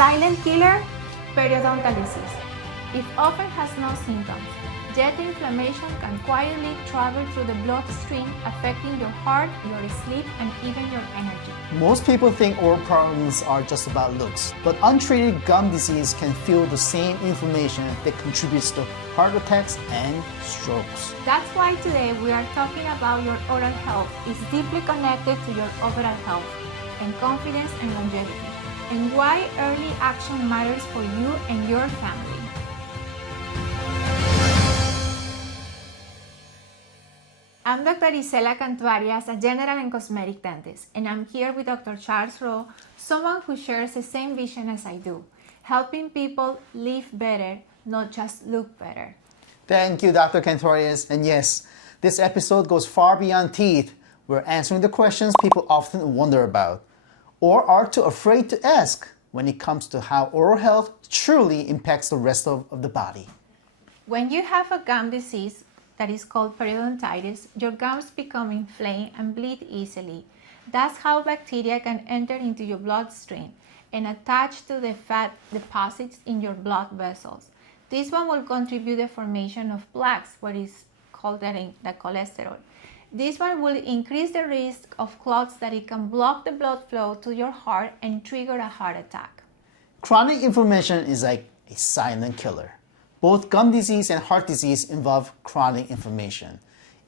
silent killer, periodontal disease. It often has no symptoms, yet the inflammation can quietly travel through the bloodstream, affecting your heart, your sleep, and even your energy. Most people think oral problems are just about looks, but untreated gum disease can fuel the same inflammation that contributes to heart attacks and strokes. That's why today we are talking about your oral health is deeply connected to your overall health and confidence and longevity, and why early action matters for you and your family. I'm Dr. Isela Cantuarias, a general and cosmetic dentist, and I'm here with Dr. Charles Rowe, someone who shares the same vision as I do, helping people live better, not just look better. Thank you, Dr. Cantuarias. And yes, this episode goes far beyond teeth. We're answering the questions people often wonder about or are too afraid to ask when it comes to how oral health truly impacts the rest of the body. When you have a gum disease that is called periodontitis, your gums become inflamed and bleed easily. That's how bacteria can enter into your bloodstream and attach to the fat deposits in your blood vessels. This one will contribute to the formation of plaques, what is called the cholesterol. This one will increase the risk of clots that it can block the blood flow to your heart and trigger a heart attack. Chronic inflammation is like a silent killer. Both gum disease and heart disease involve chronic inflammation.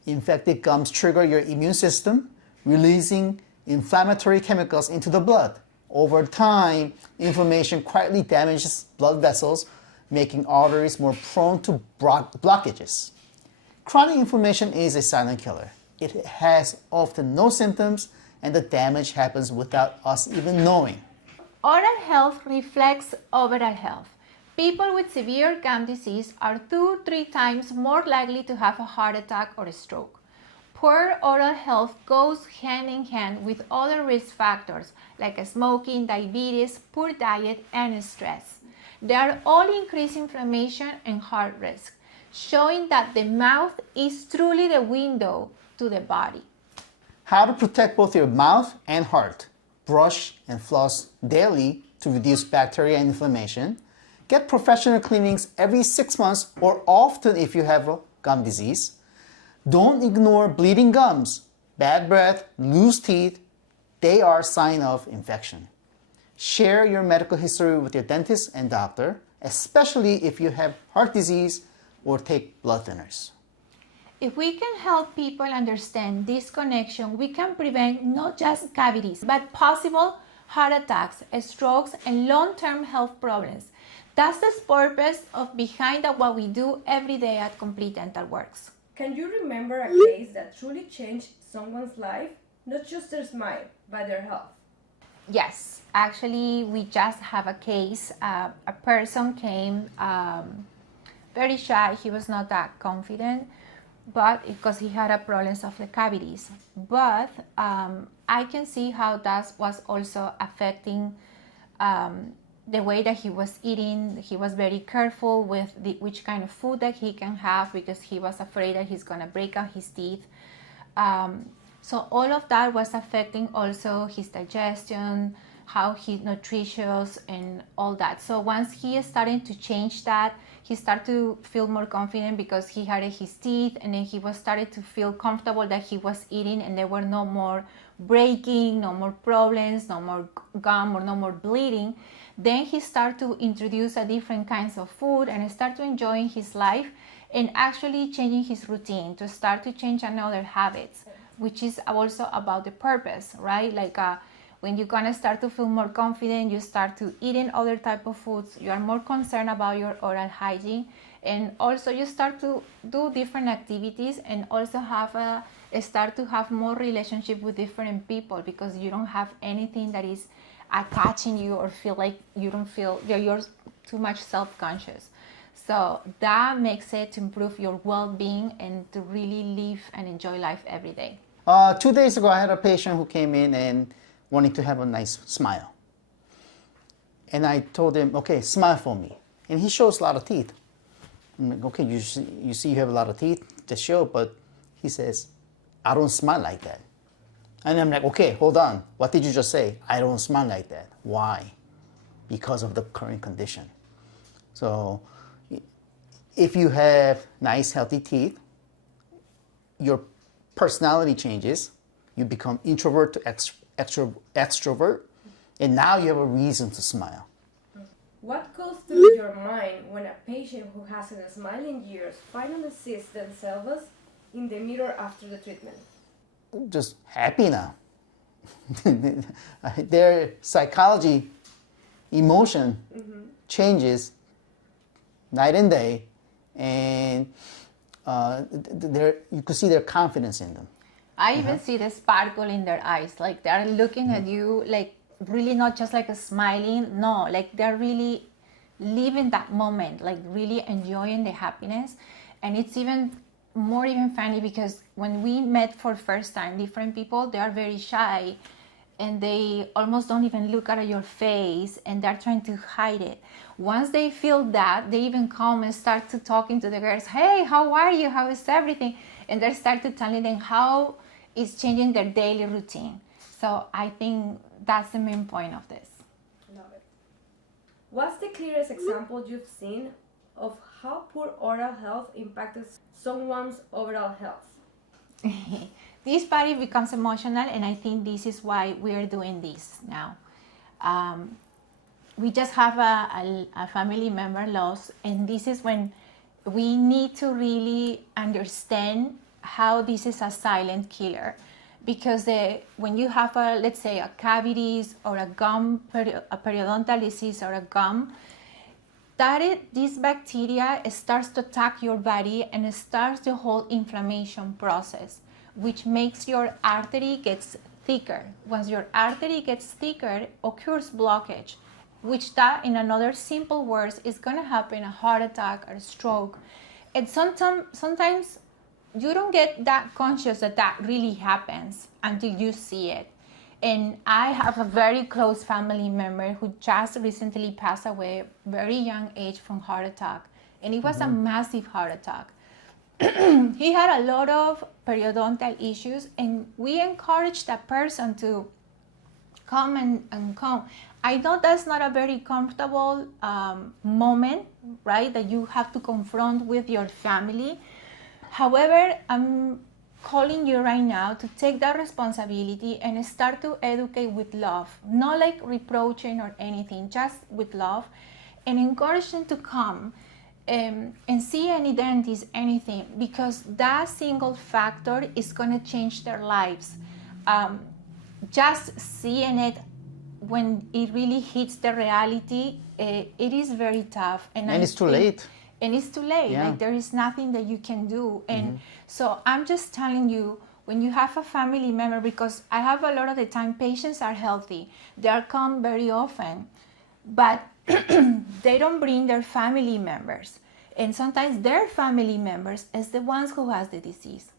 Infected gums trigger your immune system, releasing inflammatory chemicals into the blood. Over time, inflammation quietly damages blood vessels, making arteries more prone to blockages. Chronic inflammation is a silent killer. It has often no symptoms, and the damage happens without us even knowing. Oral health reflects overall health. People with severe gum disease are 2-3 times more likely to have a heart attack or a stroke. Poor oral health goes hand in hand with other risk factors like smoking, diabetes, poor diet, and stress. They are all increased inflammation and heart risk, showing that the mouth is truly the window to the body. How to protect both your mouth and heart. Brush and floss daily to reduce bacteria and inflammation. Get professional cleanings every 6 months or often if you have a gum disease. Don't ignore bleeding gums, bad breath, loose teeth. They are a sign of infection. Share your medical history with your dentist and doctor, especially if you have heart disease or take blood thinners. If we can help people understand this connection, we can prevent not just cavities, but possible heart attacks, strokes, and long-term health problems. That's the purpose of behind what we do every day at Complete Dental Works. Can you remember a case that truly changed someone's life? Not just their smile, but their health. Yes, actually we just have a case. A person came very shy. He was not that confident, but because he had a problems of the cavities. But I can see how that was also affecting the way that he was eating. He was very careful with which kind of food that he can have because he was afraid that he's gonna break out his teeth. So all of that was affecting also his digestion, how he's nutritious and all that. So once he started to change that, he started to feel more confident because he had his teeth, and then he was started to feel comfortable that he was eating and there were no more breaking, no more problems, no more gum or no more bleeding. Then he started to introduce a different kinds of food and start to enjoying his life and actually changing his routine to start to change another habits, which is also about the purpose, right? Like when you're gonna start to feel more confident, you start to eating other type of foods, you are more concerned about your oral hygiene, and also you start to do different activities and also have start to have more relationship with different people because you don't have anything that is attaching you or feel like you're too much self-conscious. So that makes it to improve your well-being and to really live and enjoy life every day. 2 days ago, I had a patient who came in and wanted to have a nice smile. And I told him, okay, smile for me. And he shows a lot of teeth. I'm like, okay, you see you have a lot of teeth to show, but he says, I don't smile like that. And I'm like, okay, hold on. What did you just say? I don't smile like that. Why? because of the current condition. So if you have nice, healthy teeth, your personality changes. You become introvert to extrovert, and now you have a reason to smile. What goes through your mind when a patient who hasn't smiled in years finally sees themselves in the mirror after the treatment? Just happy now. Their psychology, emotion changes night and day, and you could see their confidence in them. I even see the sparkle in their eyes, like they're looking at you, like really not just like a smiling, no, like they're really living that moment, like really enjoying the happiness. And it's even more funny because when we met for first time, different people, they are very shy and they almost don't even look at your face and they're trying to hide it. Once they feel that, they even come and start to talking to the girls, hey, how are you, how is everything? And they start to telling them how it's changing their daily routine. So I think that's the main point of this. Love it. What's the clearest example you've seen of how poor oral health impacted someone's overall health? This part becomes emotional, and I think this is why we are doing this now. We just have a family member lost, and this is when we need to really understand how this is a silent killer. Because when you have let's say a cavities or a periodontal disease or a gum, this bacteria starts to attack your body and it starts the whole inflammation process, which makes your artery gets thicker. Once your artery gets thicker, occurs blockage, which that in another simple words is going to happen a heart attack or a stroke. And sometimes you don't get that conscious that really happens until you see it. And I have a very close family member who just recently passed away, very young age, from heart attack. And it was a massive heart attack. He had a lot of periodontal issues, and we encouraged that person to come and come. I know that's not a very comfortable moment, right, that you have to confront with your family. However, I'm calling you right now to take that responsibility and start to educate with love, not like reproaching or anything, just with love, and encourage them to come and see any dentist, anything, because that single factor is going to change their lives. Just seeing it when it really hits the reality, it is very tough. And it's too late. And it's too late. Yeah. Like there is nothing that you can do. And so I'm just telling you, when you have a family member, because I have a lot of the time patients are healthy, they are come very often, but they don't bring their family members. And sometimes their family members is the ones who has the disease.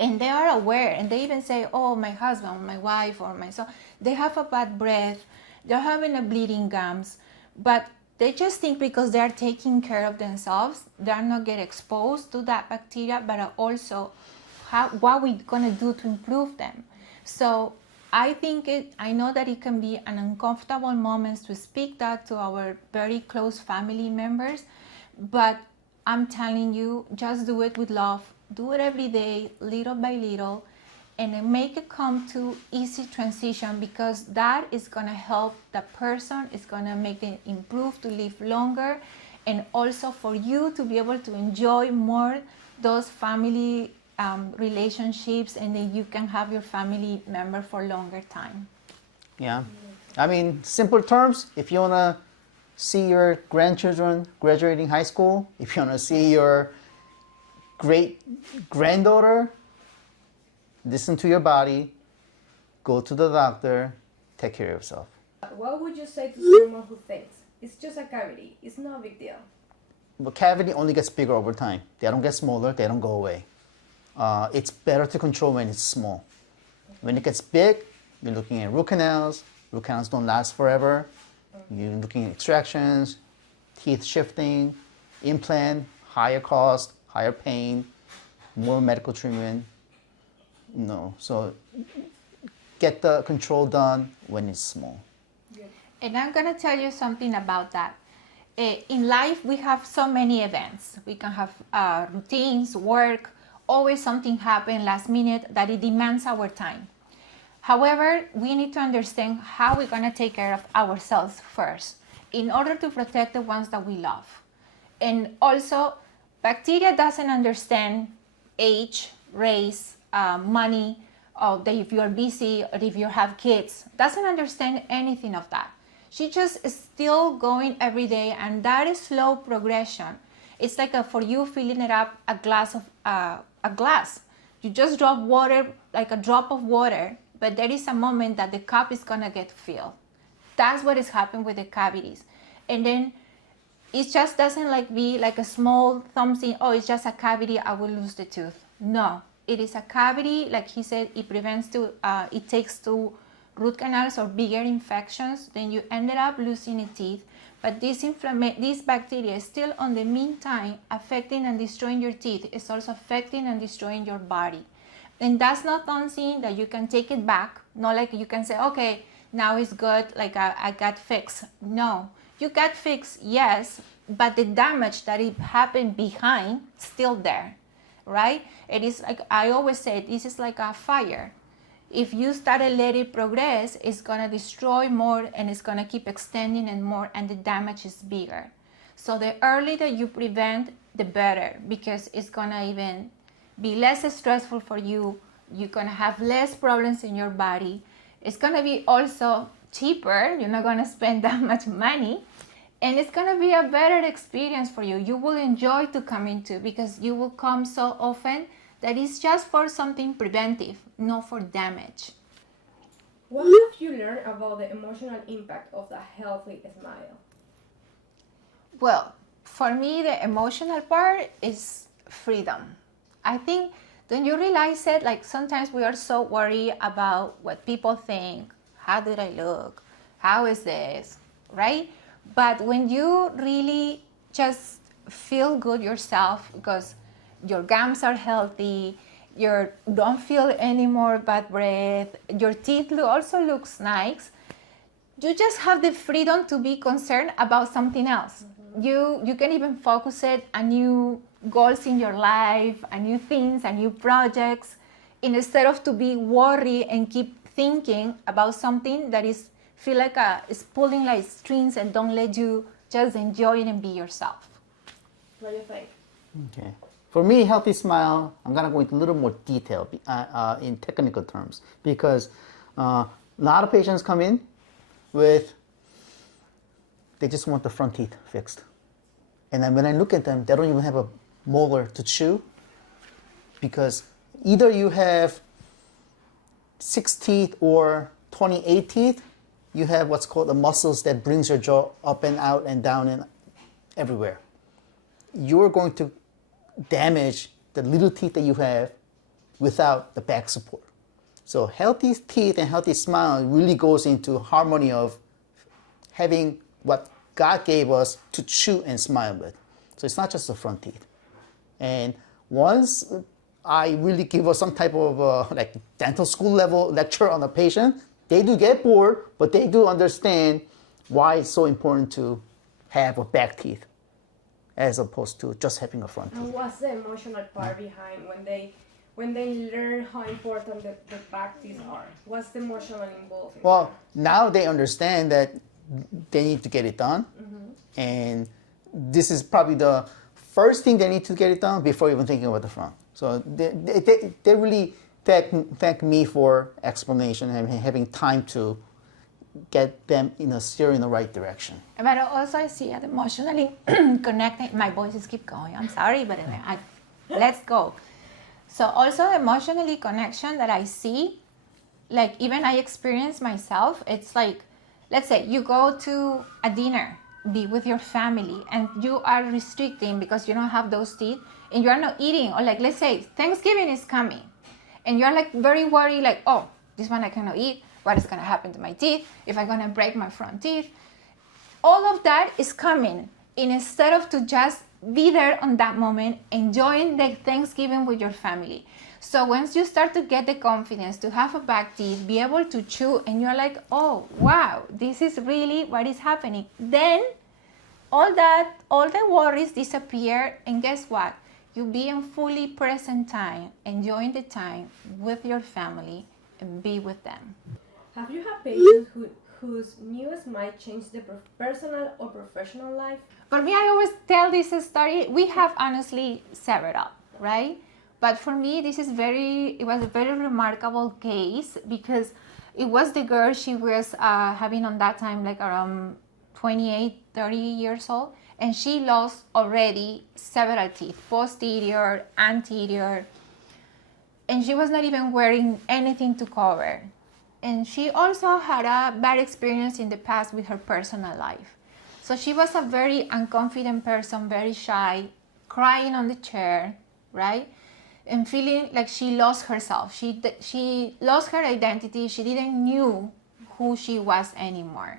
And they are aware, and they even say, oh, my husband, or my wife, or my son, they have a bad breath, they're having a bleeding gums, but they just think because they're taking care of themselves, they're not get exposed to that bacteria, but also what we're gonna do to improve them. So I know that it can be an uncomfortable moment to speak that to our very close family members, but I'm telling you, just do it with love. Do it every day, little by little, and then make it come to easy transition, because that is going to help the person, it's going to make them improve to live longer, and also for you to be able to enjoy more those family relationships, and then you can have your family member for longer time. Yeah. I mean, simple terms, if you want to see your grandchildren graduating high school, if you want to see your great granddaughter, listen to your body, go to the doctor, take care of yourself. What would you say to someone who thinks it's just a cavity, it's no big deal? But cavity only gets bigger over time. They don't get smaller, they don't go away. It's better to control when it's small. When it gets big, you're looking at root canals. Root canals don't last forever. You're looking at extractions, teeth shifting, implant, higher cost, higher pain, more medical treatment. No, so get the control done when it's small. And I'm going to tell you something about that. In life, we have so many events. We can have routines, work, always something happen last minute that it demands our time. However, we need to understand how we're going to take care of ourselves first in order to protect the ones that we love. And also, bacteria doesn't understand age, race, money, or that if you're busy or if you have kids, doesn't understand anything of that. She just is still going every day, and that is slow progression. It's like for you filling it up a glass. You just drop water, like a drop of water, but there is a moment that the cup is gonna get filled. That's what is happening with the cavities. And then it just doesn't like be like a small something, oh, it's just a cavity, I will lose the tooth. No, it is a cavity, like he said, it takes to root canals or bigger infections, then you ended up losing a teeth. But this bacteria is still on the meantime affecting and destroying your teeth. It's also affecting and destroying your body. And that's not something that you can take it back. Not like you can say, okay, now it's good, like I got fixed. No, you got fixed, yes, but the damage that it happened behind still there, right? It is like I always say, this is like a fire. If you started let it progress, it's gonna destroy more and it's gonna keep extending and more, and the damage is bigger. So the earlier that you prevent, the better, because it's gonna even be less stressful for you. You're gonna have less problems in your body. It's gonna be also cheaper. You're not gonna spend that much money, and it's gonna be a better experience for you. You will enjoy to come into, because you will come so often that it's just for something preventive, not for damage. What have you learned about the emotional impact of the healthy smile? Well, for me, the emotional part is freedom. I think, don't you realize it? Like sometimes we are so worried about what people think. How did I look? How is this? Right? But when you really just feel good yourself, because your gums are healthy, you don't feel any more bad breath, your teeth also looks nice, you just have the freedom to be concerned about something else. You can even focus it on new goals in your life, on new things, and new projects, instead of to be worried and keep thinking about something that feel like is pulling like strings and don't let you just enjoy it and be yourself. What do you think? Okay. For me, healthy smile, I'm going to go into a little more detail in technical terms, because a lot of patients come in they just want the front teeth fixed. And then when I look at them, they don't even have a molar to chew, because either you have 6 teeth or 28 teeth, you have what's called the muscles that brings your jaw up and out and down and everywhere. You're going to damage the little teeth that you have without the back support. So healthy teeth and healthy smile really goes into harmony of having what God gave us to chew and smile with. So it's not just the front teeth. And once I really give us some type of like dental school level lecture on a patient, they do get bored, but they do understand why it's so important to have a back teeth as opposed to just having a front teeth. And what's the emotional part behind when they learn how important the back teeth are? What's the emotional involved? Well, now they understand that they need to get it done, and this is probably the first thing they need to get it done before even thinking about the front. So they really thank me for explanation and having time to get them steer in the right direction. But also I see it emotionally connecting. My voices keep going. I'm sorry, but anyway, let's go. So also emotionally connection that I see, like even I experience myself. It's like, let's say you go to a dinner, be with your family, and you are restricting because you don't have those teeth, and you are not eating. Or like, let's say Thanksgiving is coming, and you're like very worried, like, oh, this one I cannot eat. What is going to happen to my teeth? If I'm going to break my front teeth? All of that is coming. And instead of to just be there on that moment, enjoying the Thanksgiving with your family. So once you start to get the confidence to have a back teeth, be able to chew, and you're like, oh, wow, this is really what is happening. Then all the worries disappear, and guess what? You be in fully present time, enjoying the time with your family and be with them. Have you had patients whose news might change their personal or professional life? For me, I always tell this story. We have honestly several, right? But for me, it was a very remarkable case because it was the girl, she was having on that time like around 28, 30 years old, and she lost already several teeth, posterior, anterior, and she was not even wearing anything to cover. And she also had a bad experience in the past with her personal life. So she was a very unconfident person, very shy, crying on the chair, right? And feeling like she lost herself. She lost her identity. She didn't knew who she was anymore.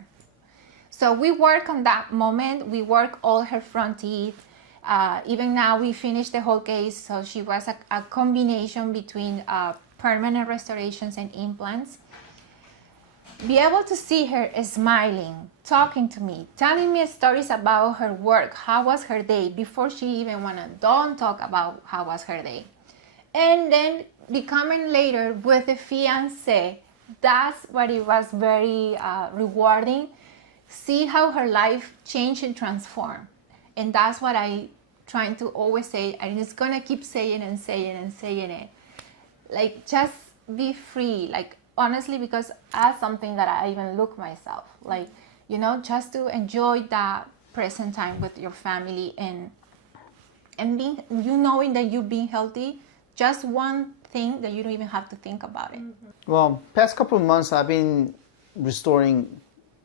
So we work on that moment. We work all her front teeth. Even now we finished the whole case. So she was a combination between permanent restorations and implants. Be able to see her smiling, talking to me, telling me stories about her work, how was her day, before she even don't talk about how was her day. And then becoming later with the fiance, that's what it was very rewarding. See how her life changed and transformed. And that's what I trying to always say, and it's gonna keep saying and saying and saying it. Like, just be free, like, honestly, because that's something that I even look myself, like, you know, just to enjoy that present time with your family and being, you knowing that you being healthy, just one thing that you don't even have to think about it. Well, past couple of months, I've been restoring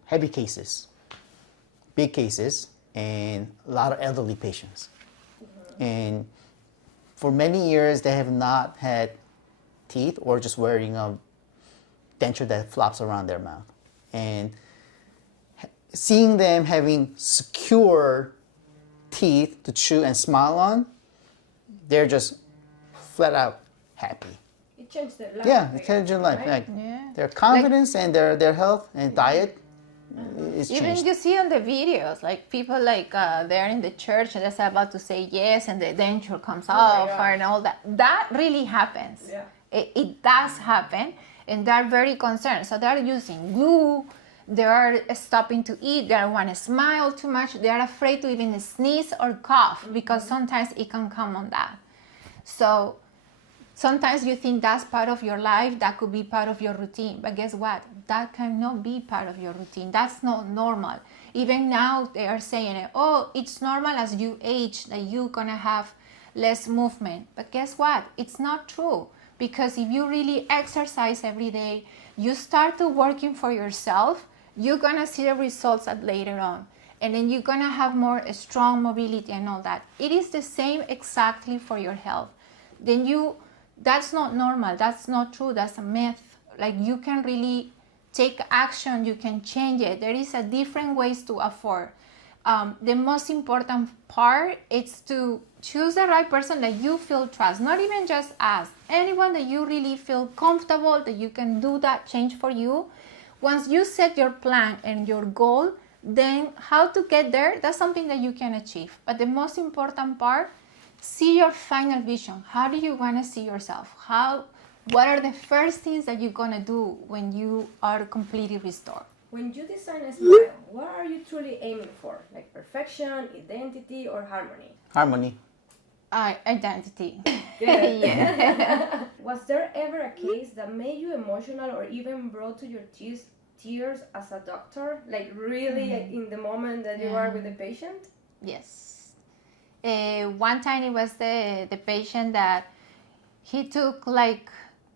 heavy cases, big cases, and a lot of elderly patients. And for many years, they have not had teeth or just wearing a denture that flops around their mouth. And seeing them having secure teeth to chew and smile on, they're just flat out happy. It changed their life. Yeah, it changed their life. Right? Like, Yeah. their confidence and their health and diet is Even changed. you see on the videos, like people like they're in the church and they're about to say yes and the denture comes off gosh. and all that. That really happens. Yeah. It does happen, and they're very concerned. So they're using glue, they are stopping to eat, they don't want to smile too much, they are afraid to even sneeze or cough because sometimes it can come on that. So sometimes you think that's part of your life, that could be part of your routine, but guess what? That cannot be part of your routine. That's not normal. Even now they are saying, oh, it's normal as you age that you're gonna have less movement. But guess what? It's not true, because if you really exercise every day, you start to working for yourself, you're gonna see the results at later on. And then you're gonna have more strong mobility and all that. It is the same exactly for your health. Then that's not normal, that's not true, that's a myth. Like, you can really take action, you can change it. There is a different ways to afford. The most important part is to choose the right person that you feel trust, not even just us, anyone that you really feel comfortable that you can do that change for you. Once you set your plan and your goal, then how to get there, that's something that you can achieve. But the most important part, see your final vision. How do you want to see yourself? What are the first things that you're going to do when you are completely restored? When you design a smile, what are you truly aiming for? Like perfection, identity, or harmony? Harmony. Identity. Good. Yeah. Was there ever a case that made you emotional or even brought to your tears as a doctor? Like really in the moment that you are with the patient? Yes. One time it was the patient that he took like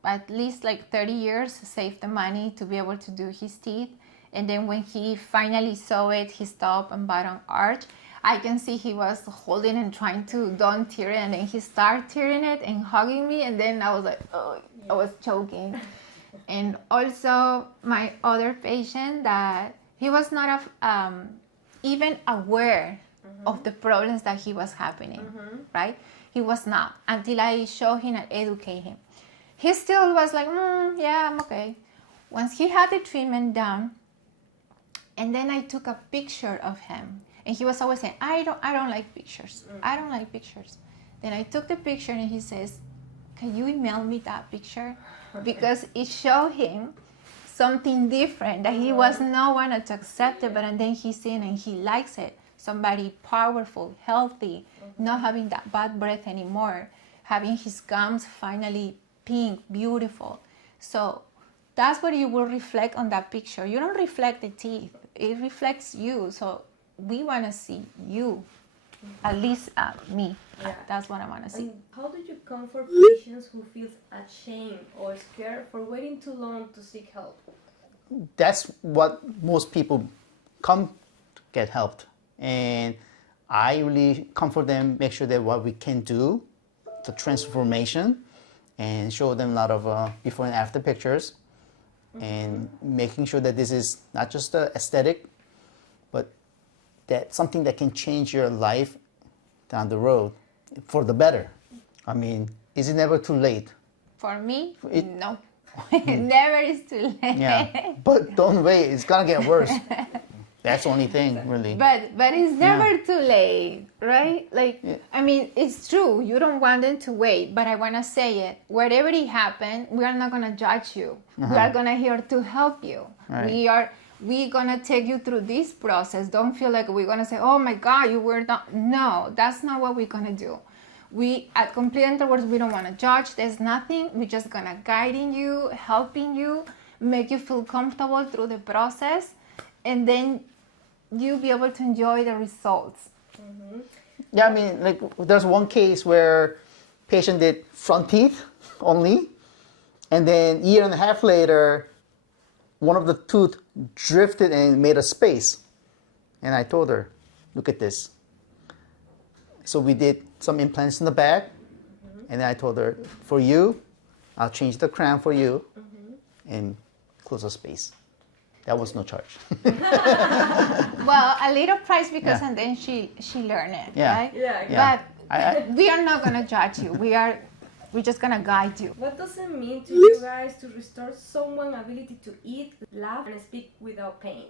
at least like 30 years to save the money to be able to do his teeth. And then when he finally saw it, his top and bottom arch, I can see he was holding and trying to don't tear it, and then he started tearing it and hugging me, and then I was like, oh, I was choking. And also my other patient that he was not even aware of the problems that he was happening, right? He was not, until I showed him and educate him. He still was like, yeah, I'm okay. Once he had the treatment done, and then I took a picture of him, and he was always saying, I don't like pictures. I don't like pictures. Then I took the picture, and he says, can you email me that picture? Because it showed him something different that he was not wanted to accept it, but and then he's seen and he likes it. Somebody powerful, healthy, not having that bad breath anymore, having his gums finally pink, beautiful. So that's what you will reflect on that picture. You don't reflect the teeth, it reflects you. So we want to see you, at least me. Yeah. That's what I want to see. And how do you comfort patients who feel ashamed or scared for waiting too long to seek help? That's what most people come to get helped. And I really comfort them, make sure that what we can do, the transformation, and show them a lot of before and after pictures, and making sure that this is not just the aesthetic, but that something that can change your life down the road for the better. I mean, is it never too late? For me, no. It never is too late. Yeah, but don't wait, it's gonna get worse. That's the only thing, really. But it's never too late, right? Like, I mean, it's true. You don't want them to wait, but I want to say it. Whatever it happened, we are not going to judge you. We are going to here to help you. Right. We're going to take you through this process. Don't feel like we're going to say, oh my God, you were not. No, that's not what we're going to do. We, at Complete Dental Works, we don't want to judge. There's nothing. We're just going to guiding you, helping you, make you feel comfortable through the process. And then you'll be able to enjoy the results. Yeah, I mean, like there's one case where patient did front teeth only, and then a year and a half later, one of the tooth drifted and made a space. And I told her, look at this. So we did some implants in the back, and then I told her, for you, I'll change the crown for you, and close the space. That was no charge. Well, a little price because Yeah. and then she learned it, Yeah. right? Yeah. Yeah. But we are not gonna judge you. We're just gonna guide you. What does it mean to you guys to restore someone's ability to eat, laugh, and speak without pain?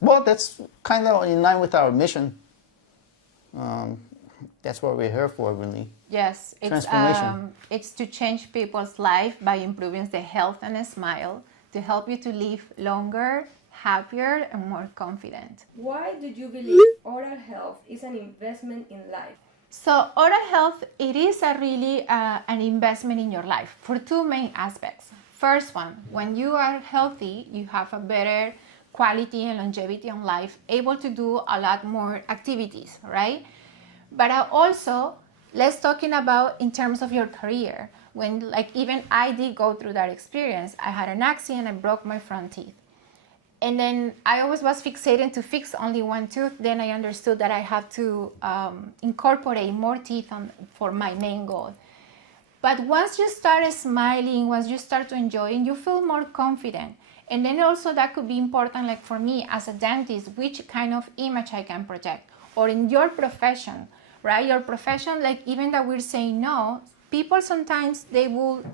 Well, that's kind of in line with our mission. That's what we're here for, really. Yes, Transformation. it's to change people's life by improving their health and a smile, to help you to live longer, happier, and more confident. Why do you believe oral health is an investment in life? So oral health, it is a really an investment in your life for two main aspects. First one, when you are healthy, you have a better quality and longevity on life, able to do a lot more activities, right? But also, let's talking about in terms of your career. When, like, even I did go through that experience. I had an accident, I broke my front teeth. And then I always was fixated to fix only one tooth. Then I understood that I have to incorporate more teeth for my main goal. But once you start smiling, once you start to enjoy, you feel more confident. And then also that could be important, like for me as a dentist, which kind of image I can project. Or in your profession, right? Your profession, like even that we're saying no, people sometimes they will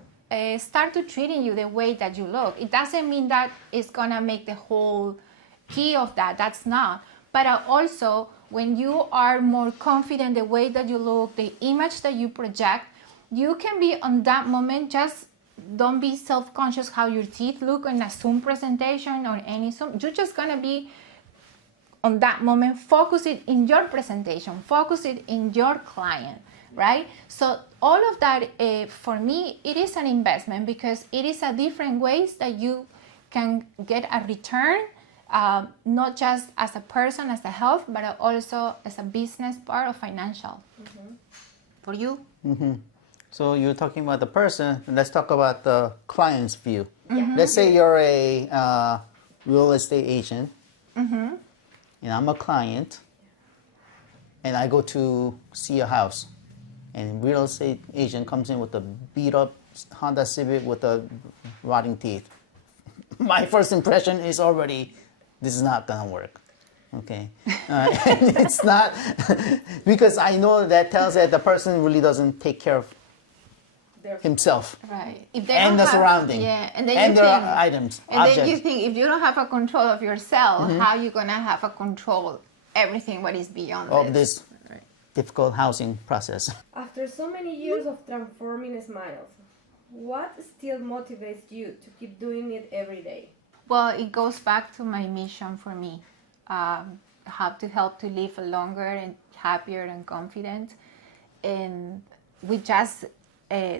start to treating you the way that you look. It doesn't mean that it's gonna make the whole key of that. That's not. But also, when you are more confident the way that you look, the image that you project, you can be on that moment. Just don't be self-conscious how your teeth look in a Zoom presentation or any Zoom. You're just gonna be on that moment. Focus it in your presentation. Focus it in your client. Right? So all of that, for me, it is an investment because it is a different ways that you can get a return, not just as a person, as a health, but also as a business part of financial. For you? So you're talking about the person, and let's talk about the client's view. Let's say you're a real estate agent, and I'm a client, and I go to see a house. And real estate agent comes in with a beat up Honda Civic with a rotting teeth. My first impression is already, this is not gonna work. Okay, and it's not because I know that tells that the person really doesn't take care of himself Right. If they and don't the have, surrounding yeah, and then and you their think, items, and objects. then you think if you don't have a control of yourself, how you gonna have a control everything what is beyond of this Right. difficult housing process. After so many years of transforming smiles, what still motivates you to keep doing it every day? Well, it goes back to my mission for me. How to help to live longer and happier and confident. And we just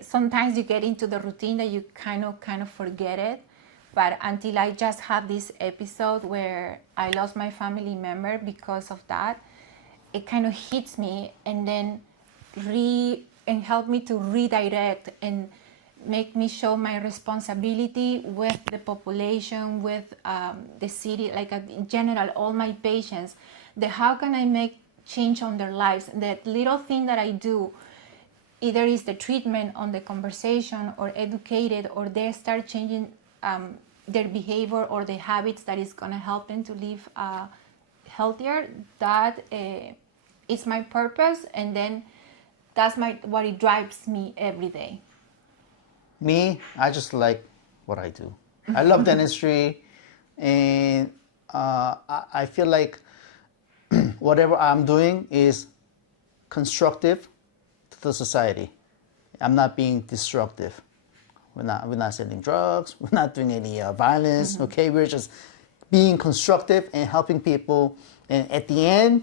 sometimes you get into the routine that you kind of forget it. But until I just had this episode where I lost my family member because of that, it kind of hits me and then and help me to redirect and make me show my responsibility with the population, with the city, like in general, all my patients, how can I make change on their lives. That little thing that I do, either is the treatment on the conversation or educated, or they start changing their behavior or the habits that is going to help them to live healthier. That is my purpose, and then that's what it drives me every day. Me, I just like what I do. I love dentistry, and I feel like whatever I'm doing is constructive to the society. I'm not being destructive. We're not selling drugs. We're not doing any violence. Okay, we're just being constructive and helping people. And at the end,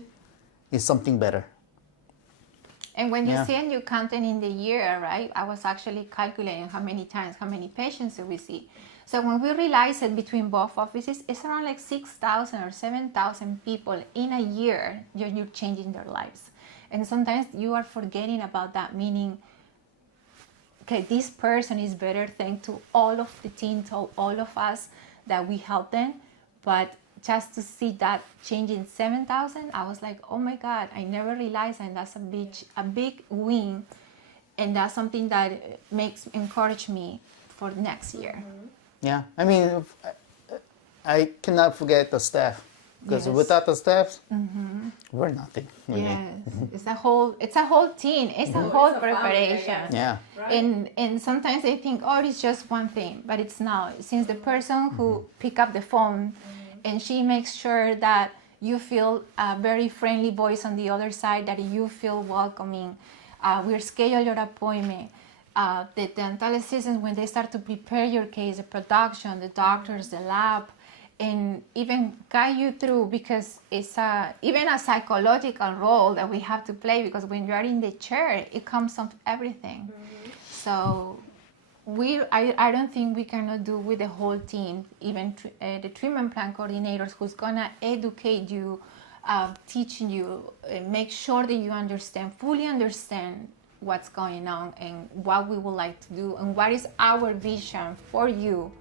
it's something better. And when you see a new content in the year, right? I was actually calculating how many patients do we see. So when we realized that between both offices, it's around like 6,000 or 7,000 people in a year, you're changing their lives. And sometimes you are forgetting about that, meaning, okay, this person is better thanks to all of the team, to all of us that we help them. But just to see that changing 7,000, I was like, oh my God, I never realized, and that's a big win, and that's something that encourage me for next year. Yeah, I mean, I cannot forget the staff, because without the staff, we're nothing. Really. Yes, it's a whole team. It's a whole preparation. Yeah. Right. And sometimes they think, oh, it's just one thing, but it's not. Since the person who pick up the phone, and she makes sure that you feel a very friendly voice on the other side, that you feel welcoming. We schedule your appointment. The dental assistants, when they start to prepare your case, the production, the doctors, the lab, and even guide you through, because it's even a psychological role that we have to play, because when you are in the chair, it comes of everything. So I don't think we cannot do with the whole team, even the treatment plan coordinators who's gonna educate you, teaching you, make sure that you fully understand what's going on and what we would like to do and what is our vision for you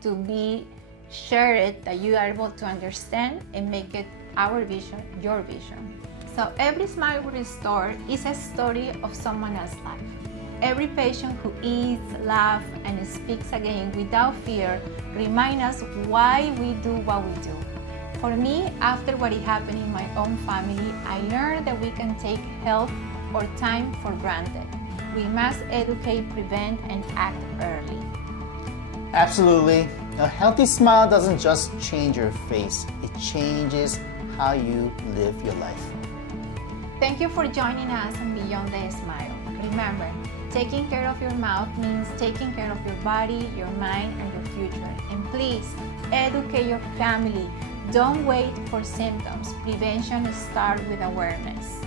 to be shared, that you are able to understand and make it our vision, your vision. So every smile we restore is a story of someone else's life. Every patient who eats, laughs, and speaks again without fear reminds us why we do what we do. For me, after what happened in my own family, I learned that we can take health or time for granted. We must educate, prevent, and act early. Absolutely. A healthy smile doesn't just change your face, it changes how you live your life. Thank you for joining us on Beyond the Smile. Remember, taking care of your mouth means taking care of your body, your mind, and your future. And please, educate your family. Don't wait for symptoms. Prevention starts with awareness.